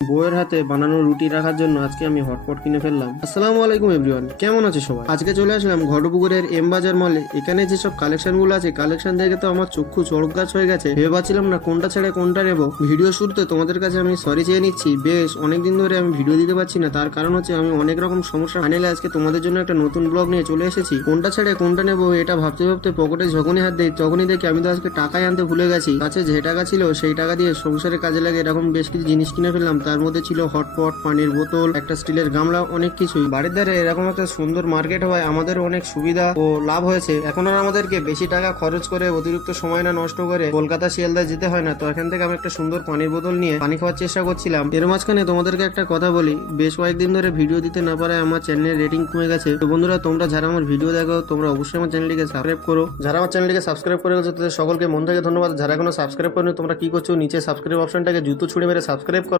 বউয়ের হাতে বানানো রুটি রাখার জন্য আজকে আমি হটপট কিনে ফেললাম। আসসালামু আলাইকুম এভরিওয়ান, কেমন আছে সবাই? আজকে চলে আসলাম ঘটপুকুরের এম বাজার মলে। এখানে যেসব কালেকশন গুলো আছে, কালেকশন দেখে তো আমার চক্ষু চড়ক গাছ হয়ে গেছে। ভেবে পাচ্ছিলাম না কোনটা ছেড়ে কোনটা নেবো। ভিডিও শুরুতে তোমাদের কাছে আমি সরি চেয়ে নিচ্ছি, বেশ অনেকদিন ধরে আমি ভিডিও দিতে পারছি না। তার কারণ হচ্ছে আমি অনেক রকম সমস্যা ফাইনালে আজকে তোমাদের জন্য একটা নতুন ব্লগ নিয়ে চলে এসেছি। কোনটা ছেড়ে কোনটা নেবো এটা ভাবতে ভাবতে পকেটে যখনই হাত দেই তখনই দেখি আমি তো আজকে টাকাই আনতে ভুলে গেছি। কাছে যে টাকা ছিল সেই টাকা দিয়ে সংসারে কাজে লাগে এরকম বেশ কিছু জিনিস কিনে ফেললাম। তার মধ্যে ছিল হটপট, পানির বোতল, একটা স্টিলের গামলা, অনেক কিছুই। বাড়ির ধারে এরকম একটা সুন্দর মার্কেট হয় আমাদের অনেক সুবিধা ও লাভ হয়েছে। এখন আর আমাদেরকে বেশি টাকা খরচ করে অতিরিক্ত সময় না নষ্ট করে কলকাতা শিয়ালদা যেতে হয় না। তো এখান থেকে আমি একটা সুন্দর পানির বোতল নিয়ে পানি খাওয়ার চেষ্টা করছিলাম। এর মাঝখানে তোমাদেরকে একটা কথা বলি, বেশ কয়েকদিন ধরে ভিডিও দিতে না পারায় আমার চ্যানেলের রেটিং কমে গেছে। তো বন্ধুরা, তোমরা যারা আমার ভিডিও দেখো তোমরা অবশ্যই আমার চ্যানেলটিকে সাবস্ক্রাইব করো। যারা আমার চ্যানেলটিকে সাবস্ক্রাইব করে গেছে তাদের সকলকে মন থেকে ধন্যবাদ। যারা এখনো সাবস্ক্রাইব করেনি তোমরা কি করছো, নিচে সাবস্ক্রাইব অপশনটাকে জুতো ছুড়ে মেরে সাবস্ক্রাইব করো।